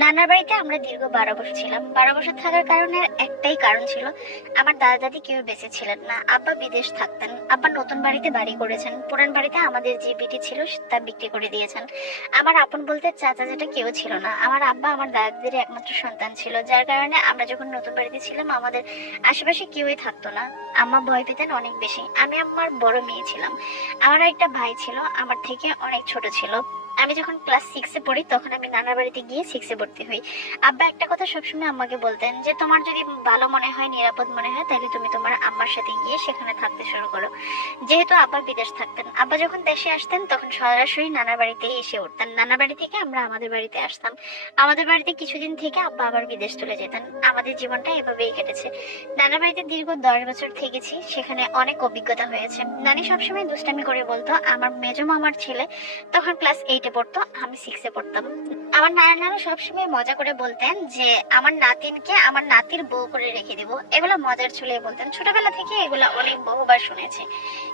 নানার বাড়িতে আমরা দীর্ঘ 12 বছর ছিলাম। 12 বছর থাকার কারণে একটাই কারণ ছিল, আমার দাদা দাদি কেউ বেঁচে ছিলেন না। আব্বা বিদেশ থাকতেন, আব্বা নতুন বাড়িতে বাড়ি করেছেন, পুরান বাড়িতে আমাদের যে বিটি ছিল তা বিক্রি করে দিয়েছেন। আমার আপন বলতে চাচা যেটা কেউ ছিল না। আমার আব্বা আমার দাদাদের একমাত্র সন্তান ছিল, যার কারণে আমরা যখন নতুন বাড়িতে ছিলাম আমাদের আশেপাশে কেউই থাকতো না। আম্মা ভয় পেতেন অনেক বেশি। আমি আমার বড় মেয়ে ছিলাম। আমার একটা ভাই ছিল, আমার থেকে অনেক ছোট ছিল। আমি যখন ক্লাস 6-এ পড়ি তখন আমি নানার বাড়িতে গিয়ে 6-এ ভর্তি হই। আব্বা একটা কথা সবসময় আম্মাকে বলতেন যে তোমার যদি ভালো মনে হয়, নিরাপদ মনে হয়, তাহলে তুমি তোমার আম্মার সাথে গিয়ে সেখানে থাকতে শুরু করো। যেহেতু আব্বা বিদেশ থাকতেন, আব্বা যখন দেশে আসতেন তখন সরাসরি নানার বাড়িতেই এসে উঠতেন। নানার বাড়ি থেকে আমরা আমাদের বাড়িতে আসতাম। আমাদের বাড়িতে কিছুদিন থেকে আব্বা আবার বিদেশ চলে যেতেন। আমাদের জীবনটা এভাবেই কেটেছে। নানার বাড়িতে দীর্ঘ 10 বছর থেকেছি, সেখানে অনেক অভিজ্ঞতা হয়েছে। নানি সবসময় দুষ্টামি করে বলতো, আমার মেজো মামার ছেলে তখন ক্লাস 8-এ পড়তো, আমি 6-এ পড়তাম। আমার নানা সবসময় মজা করে বলতেন যে আমার নাতিনকে আমার নাতির বউ করে রেখে দিব। এগুলো মজার ছলে বলতেন। ছোটবেলা থেকে এগুলো অনেক বহুবার শুনেছি,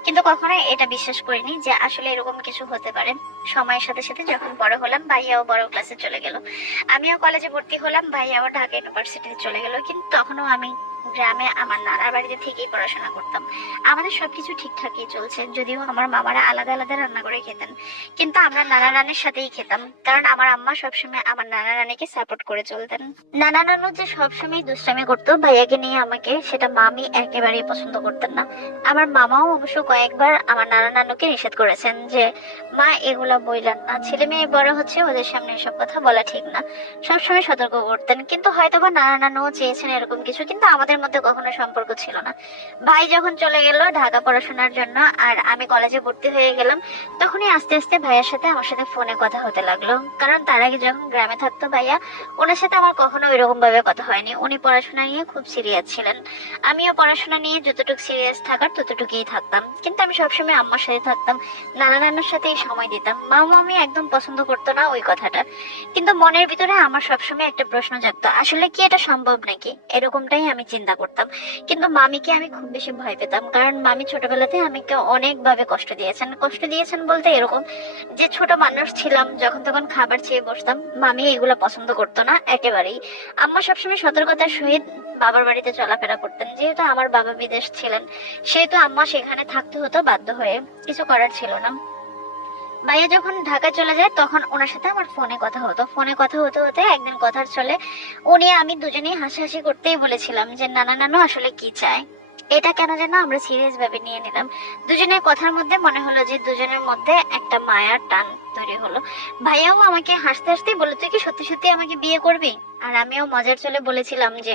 কিন্তু কখনো এটা বিশ্বাস করিনি যে আসলে এরকম কিছু হতে পারে। সময়ের সাথে সাথে যখন বড় হলাম, ভাইয়াও বড় ক্লাসে চলে গেল, আমিও কলেজে ভর্তি হলাম, ভাইয়াও ঢাকা ইউনিভার্সিটিতে চলে গেল। কিন্তু তখনও আমি গ্রামে আমার নানার বাড়িতে থেকেই পড়াশোনা করতাম। আমাদের সবকিছু ঠিকঠাকই চলছে, যদিও আমার মামারা আলাদা আলাদা রান্না করে খেতেন, কিন্তু আমরা নানা নানির সাথেই খেতাম, কারণ আমার আম্মা সবসময় আমার নানা নানিকে সাপোর্ট করে চলতেন। নানা নানু যে সবসময় দুষ্টামি করতো ভাইয়াকে নিয়ে আমাকে, সেটা মামি একেবারেই পছন্দ করতেন না। আমার মামাও অবশ্য কয়েকবার আমার নানা নানুকে নিষেধ করেছেন যে মা এগুলা বইলেন না, ছেলে মেয়ে বড় হচ্ছে, ওদের সামনে এসব কথা বলা ঠিক না। সবসময় সতর্ক করতেন, কিন্তু হয়তোবা নানা নানুও চেয়েছেন এরকম কিছু, কিন্তু আমাদের মধ্যে কখনো সম্পর্ক ছিল না। ভাই যখন চলে গেল ঢাকা পড়াশোনার জন্য আর আমি কলেজে ভর্তি হয়ে গেলাম, তখনই আস্তে আস্তে ভাইয়ার সাথে আমার সাথে ফোনে কথা হতে লাগলো। কারণ তার আগে যখন গ্রামে থাকতো ভাইয়া, ওনার সাথে আমার কখনো এরকম ভাবে কথা হয়নি। উনি পড়াশোনা নিয়ে খুব সিরিয়াস ছিলেন, আমিও পড়াশোনা নিয়ে যতটুকু সিরিয়াস থাকার ততটুকুই থাকতাম। কিন্তু আমি সবসময় আম্মার সাথে থাকতাম, নানা নানার সাথেই সময় দিতাম। মামা আমি একদম পছন্দ করতো না ওই কথাটা, কিন্তু মনের ভিতরে আমার সবসময় একটা প্রশ্ন জাগতো, আসলে কি এটা সম্ভব নাকি, এরকমটাই আমি চিন্তা করতাম। কিন্তু মামিকে আমি খুব বেশি ভয় পেতাম, কারণ মামি ছোটবেলাতে আমাকে অনেক ভাবে কষ্ট দিয়েছেন বলতে এরকম যে ছোট মানুষ ছিলাম, যখন তখন খাবার চেয়ে বসতাম। মামি এগুলো পছন্দ করতো না একেবারেই। আম্মা সবসময় সতর্কতার সহিত বাবার বাড়িতে চলাফেরা করতেন। যেহেতু আমার বাবা বিদেশ ছিলেন, সেহেতু আম্মা সেখানে থাকতে হতো বাধ্য হয়ে, কিছু করার ছিল না। ভাইয়া যখন ঢাকা চলে যায় তখন ওনার সাথে আমার ফোনে কথা হতো। ফোনে কথা হতে হতে একদিন কথার চলে উনি আমি দুজনেই হাসাহাসি করতেই বলেছিলাম যে নানা নানু আসলে কি চায়। এটা কেন যেন আমরা সিরিয়াস ভাবে নিয়ে নিলাম। দুজনের কথার মধ্যে মনে হলো যে দুজনের মধ্যে একটা মায়ার টান তৈরি হলো। ভাইয়াও আমাকে হাসতে হাসতেই বললো, তুই কি সত্যি সত্যি আমাকে বিয়ে করবি? আর আমিও মজার চলে বলেছিলাম যে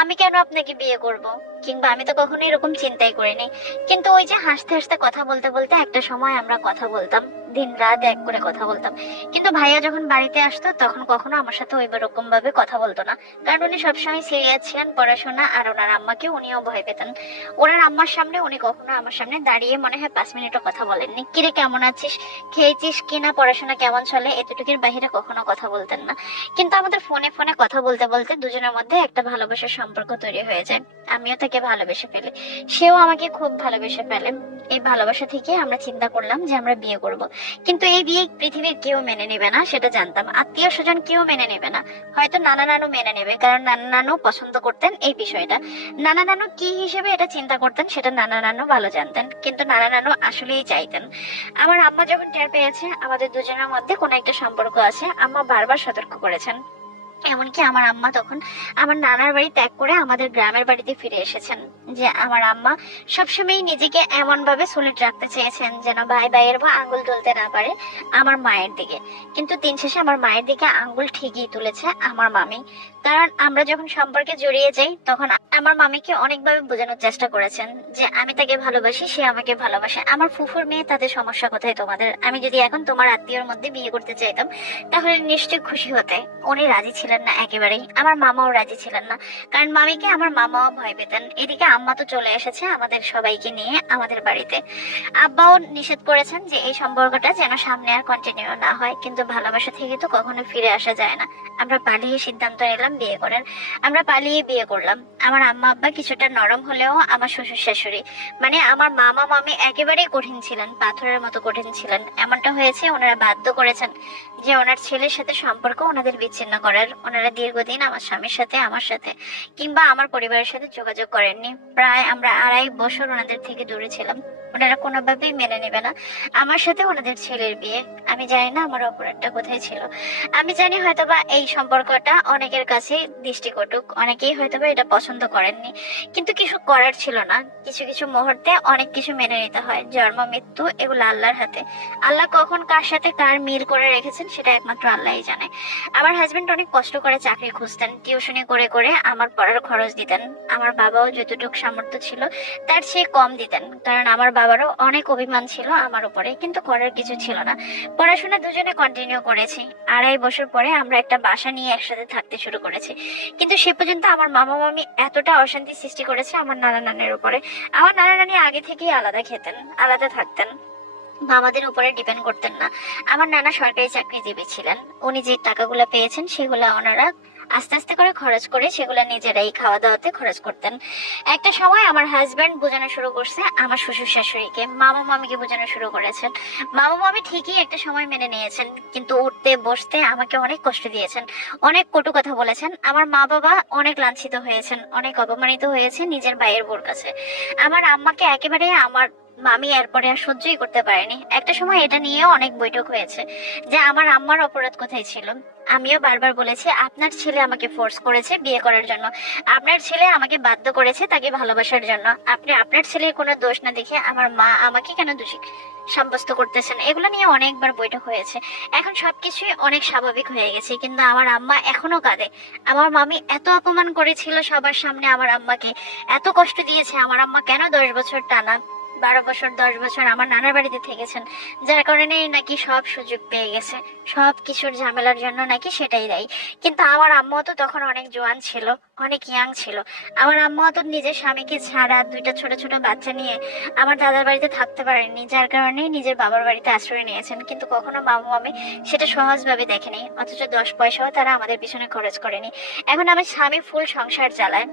আমি কেন আপনাকে বিয়ে করব, কিংবা আমি তো কখনো এরকম চিন্তাই করিনি। কিন্তু ওই যে হাসতে হাসতে কথা বলতে বলতে একটা সময় আমরা কথা বলতাম, দিন রাত এক করে কথা বলতাম। কিন্তু ভাইয়া যখন বাড়িতে আসতো তখন কখনো আমার সাথে ওই রকম ভাবে কথা বলতো না, কারণ উনি সবসময় সিরিয়াস ছিলেন পড়াশোনা, আর ওনার আম্মাকে উনিও ভয় পেতেন। ওনার আম্মার সামনে উনি কখনো আমার সামনে দাঁড়িয়ে মনে হয় 5 মিনিটও কথা বলেননি। কিরে কেমন আছিস, খেয়েছিস কিনা, পড়াশোনা কেমন চলে, এতটুকুর বাইরে কখনো কথা বলতেন না। কিন্তু আমাদের ফোনে ফোনে কথা বলতে বলতে দুজনের মধ্যে একটা ভালোবাসার সম্পর্ক তৈরি হয়ে যায়। আমিও তাকে ভালোবেসে ফেলি, সেও আমাকে খুব ভালোবেসে ফেলে। এই ভালোবাসা থেকে আমরা চিন্তা করলাম যে আমরা বিয়ে করব। কিন্তু এই বিয়ে পৃথিবীর কেউ মেনে নেবে না সেটা জানতাম, আত্মীয় স্বজন কেউ মেনে নেবে না। হয়তো নানা নানু মেনে নেবে, কারণ নানা নানু পছন্দ করতেন এই বিষয়টা। নানা নানু কি হিসেবে এটা চিন্তা করতেন সেটা নানা নানু ভালো জানতেন, কিন্তু নানা নানু আসলেই চাইতেন। আমার আম্মা যখন টের পেয়েছে আমাদের দুজনের মধ্যে কোনো একটা সম্পর্ক আছে, আম্মা বারবার সতর্ক করেছেন। এমনকি আমার আম্মা তখন আমার নানার বাড়ি ত্যাগ করে আমাদের গ্রামের বাড়িতে ফিরে এসেছেন। যে আমার আম্মা সবসময় নিজেকে এমন ভাবে সলিড রাখতে চেয়েছেন যেন ভাই ভাইয়ের বা আঙ্গুল তুলতে না পারে আমার মায়ের দিকে। কিন্তু দিন শেষে আমার মায়ের দিকে আঙ্গুল ঠিকই তুলেছে আমার মামি। কারণ আমরা যখন সম্পর্কে জড়িয়ে যাই তখন আমার মামিকে অনেকভাবে বোঝানোর চেষ্টা করেছেন যে আমি তাকে ভালোবাসি, সে আমাকে ভালোবাসে। আমার ফুফুর মেয়ে, তাদের সমস্যা কোথায় তোমাদের? আমি যদি এখন তোমার আত্মীয়র মধ্যে বিয়ে করতে চাইতাম তাহলে নিশ্চয়ই খুশি হতে। উনি রাজি ছিলেন না একেবারেই, আমার মামাও রাজি ছিলেন না, কারণ মামিকে আমার মামাও ভয় পেতেন। এদিকে আম্মা তো চলে এসেছে আমাদের সবাইকে নিয়ে আমাদের বাড়িতে। আব্বাও নিষেধ করেছেন যে এই সম্পর্কটা যেন সামনে আর কন্টিনিউ না হয়, কিন্তু ভালোবাসা থেকে তো কখনো ফিরে আসা যায় না। আমরা পালিয়ে সিদ্ধান্ত নিলাম বিয়ে করার। আমরা পালিয়ে বিয়ে করলাম। আমার আম্মা আব্বা কিছুটা নরম হলেও আমার শ্বশুর শাশুড়ি মানে আমার মামা মামি একেবারেই কঠিন ছিলেন, পাথরের মতো কঠিন ছিলেন। এমনটা হয়েছে ওনারা বাধ্য করেছেন যে ওনার ছেলের সাথে সম্পর্ক ওনাদের বিচ্ছিন্ন করার। ওনারা দীর্ঘদিন আমার স্বামীর সাথে, আমার সাথে কিংবা আমার পরিবারের সাথে যোগাযোগ করেননি। প্রায় আমরা 2.5 বছর ওনাদের থেকে দূরে ছিলাম। ওনারা কোনোভাবেই মেনে নেবে না আমার সাথে ওনাদের ছেলের বিয়ে। আমি জানি না আমার অপরাধটা কোথায় ছিল। আমি জানি হয়তোবা এই সম্পর্কটা অনেকের কাছে দৃষ্টিকটুক, অনেকেই হয়তোবা এটা পছন্দ করেননি, কিন্তু কিছু করার ছিল না। কিছু কিছু মুহূর্তে অনেক কিছু মেনে নিতে হয়। জন্ম মৃত্যু এগুলো আল্লাহর হাতে। আল্লাহ কখন কার সাথে কার মিল করে রেখেছেন সেটা একমাত্র আল্লাহই জানে। আমার হাজবেন্ড অনেক কষ্ট করে চাকরি খুঁজতেন, টিউশনি করে করে আমার পড়ার খরচ দিতেন। আমার বাবাও যতটুকু সামর্থ্য ছিল তার চেয়ে কম দিতেন, কারণ আমার বাবারও অনেক অভিমান ছিল আমার উপরে, কিন্তু করার কিছু ছিল না। পড়াশোনা দুজনে কন্টিনিউ করেছি। 2.5 বছর পরে আমরা একটা বাসা নিয়ে একসাথে থাকতে শুরু করেছি, কিন্তু সে পর্যন্ত আমার মামা মামি এতটা অশান্তি সৃষ্টি করেছে আমার নানা নানির উপরে। আমার নানা নানি আগে থেকেই আলাদা খেতেন, আলাদা থাকতেন, মামাদের উপরে ডিপেন্ড করতেন না। আমার নানা সরকারি চাকরিজীবী ছিলেন। উনি যে টাকাগুলো পেয়েছেন সেগুলো ওনারা আস্তে আস্তে করে খরচ করে সেগুলো নিজেরাই খাওয়া দাওয়াতে খরচ করতেন। একটা সময় আমার হাজবেন্ড বোঝানো শুরু করছে আমার শ্বশুর শাশুড়িকে, মামা মামিকে বোঝানো শুরু করেছেন। মামা মামি ঠিকই একটা সময় মেনে নিয়েছেন, কিন্তু উঠতে বসতে আমাকে অনেক কষ্ট দিয়েছেন, অনেক কটু কথা বলেছেন। আমার মা বাবা অনেক লাঞ্ছিত হয়েছেন, অনেক অপমানিত হয়েছে নিজের ভাইয়ের বোর কাছে। আমার আম্মাকে একেবারে আমার মামি এরপরে আর সহ্যই করতে পারেনি। একটা সময় এটা নিয়েও অনেক বৈঠক হয়েছে যে আমার আম্মার অপরাধ কোথায় ছিল। আমিও বারবার বলেছি আপনার ছেলে আমাকে ফোর্স করেছে বিয়ে করার জন্য, আপনার ছেলে আমাকে বাধ্য করেছে তাকে ভালোবাসার জন্য। আপনি আপনার ছেলের কোনো দোষ না দেখে আমার মা আমাকে কেন দোষী সাব্যস্ত করতেছেন? এগুলো নিয়ে অনেকবার বৈঠক হয়েছে। এখন সবকিছুই অনেক স্বাভাবিক হয়ে গেছে, কিন্তু আমার আম্মা এখনো কাঁদে। আমার মামি এত অপমান করেছিল সবার সামনে, আমার আম্মাকে এত কষ্ট দিয়েছে। আমার আম্মা কেন 10 বছর টানা 12 বছর 10 বছর আমার নানার বাড়িতে থেকেছেন, যার কারণে নাকি সব সুযোগ পেয়ে গেছে, সব কিছুর ঝামেলার জন্য নাকি সেটাই দেয়। কিন্তু আমার আম্মা তো তখন অনেক জোয়ান ছিল, অনেক ইয়াং ছিল। আমার আম্মা তো নিজের স্বামীকে ছাড়া 2টা ছোট ছোট বাচ্চা নিয়ে আমার দাদার বাড়িতে থাকতে পারেননি, যার কারণে নিজের বাবার বাড়িতে আশ্রয় নিয়েছেন। কিন্তু কখনো মামা মামি সেটা সহজভাবে দেখেনি, অথচ 10 পয়সাও তারা আমাদের পিছনে খরচ করেনি। এখন আমার স্বামী ফুল সংসার চালায়,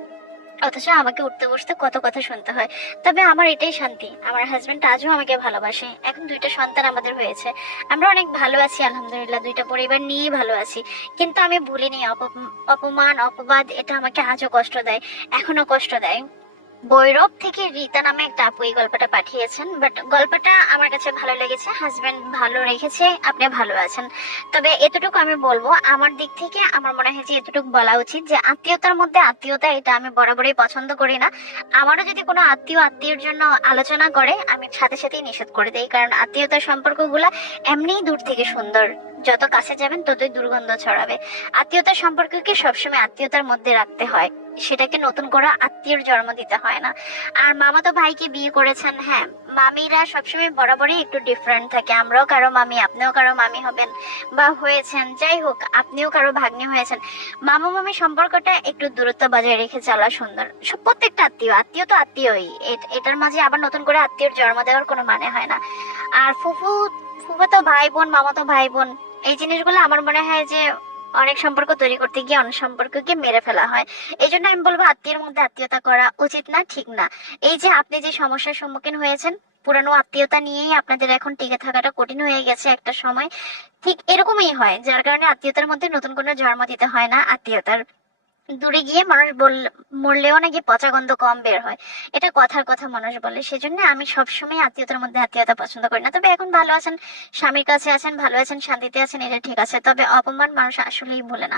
অথচ আমাকে উঠতে বসতে কত কথা শুনতে হয়। তবে আমার এটাই শান্তি, আমার হাজবেন্ড আজও আমাকে ভালোবাসে। এখন 2টা সন্তান আমাদের হয়েছে, আমরা অনেক ভালো আছি আলহামদুলিল্লাহ, 2টা পরিবার নিয়েই ভালো আছি। কিন্তু আমি ভুলিনি অপমান অপবাদ এটা আমাকে আজও কষ্ট দেয়, এখনো কষ্ট দেয়। বৈরব থেকে রীতা নামে একটা আপু এই গল্পটা পাঠিয়েছেন, বাট গল্পটা আমার কাছে ভালো লেগেছে। হাজবেন্ড ভালো রেখেছে, আপনি ভালো আছেন। তবে এতটুকু আমি বলবো, আমার দিক থেকে আমার মনে হয় যে এতটুকু বলা উচিত যে আত্মীয়তার মধ্যে আত্মীয়তা এটা আমি বরাবরই পছন্দ করি না। আমারও যদি কোনো আত্মীয় আত্মীয়র জন্য আলোচনা করে আমি সাথে সাথেই নিষেধ করে দিই, কারণ আত্মীয়তার সম্পর্কগুলা এমনিই দূর থেকে সুন্দর, যত কাছে যাবেন ততই দুর্গন্ধ ছড়াবে। আত্মীয়তার সম্পর্ককে সবসময় আত্মীয়তার মধ্যে রাখতে হয়, সেটাকে নতুন করে আত্মীয়র জন্ম দিতে হয় না। আর মামাতো ভাইকে বিয়ে করেছেন, হ্যাঁ মামিরা সবসময় বরাবরই একটু ডিফারেন্ট থাকে। আমরাও কারো মামি, আপনিও কারো মামি হবেন বা হয়েছেন, যাই হোক আপনিও কারো ভাগ্নি হয়েছেন। মামা মামি সম্পর্কটা একটু দূরত্ব বজায় রেখে চলা সুন্দর। সব প্রত্যেকটা আত্মীয় আত্মীয় তো আত্মীয়ই, এটার মাঝে আবার নতুন করে আত্মীয়র জন্ম দেওয়ার কোনো মানে হয় না। আর ফুফাতো ভাই বোন, মামাতো ভাই বোন, এই জিনিসগুলো আমার মনে হয় যে অনেক সম্পর্ক তৈরি করতে গিয়ে অনেক সম্পর্ককে মেরে ফেলা হয়। এই জন্য আমি বলবো আত্মীয়ের মধ্যে আত্মীয়তা করা উচিত না, ঠিক না। এই যে আপনি যে সমস্যার সম্মুখীন হয়েছেন, পুরানো আত্মীয়তা নিয়েই আপনাদের এখন টিকে থাকাটা কঠিন হয়ে গেছে একটা সময়, ঠিক এরকমই হয়। যার কারণে আত্মীয়তার মধ্যে নতুন কোনো জন্ম দিতে হয় না। আত্মীয়তার দূরে গিয়ে মানুষ মরলেও নাকি পচা গন্ধ কম বের হয়, এটা কথার কথা মানুষ বলে। সেজন্য আমি সবসময় আত্মীয়তার মধ্যে আত্মীয়তা পছন্দ করি না। তবে এখন ভালো আছেন, স্বামীর কাছে আছেন, ভালো আছেন, শান্তিতে আছেন, এটা ঠিক আছে। তবে অপমান মানুষ আসলেই ভুলে না।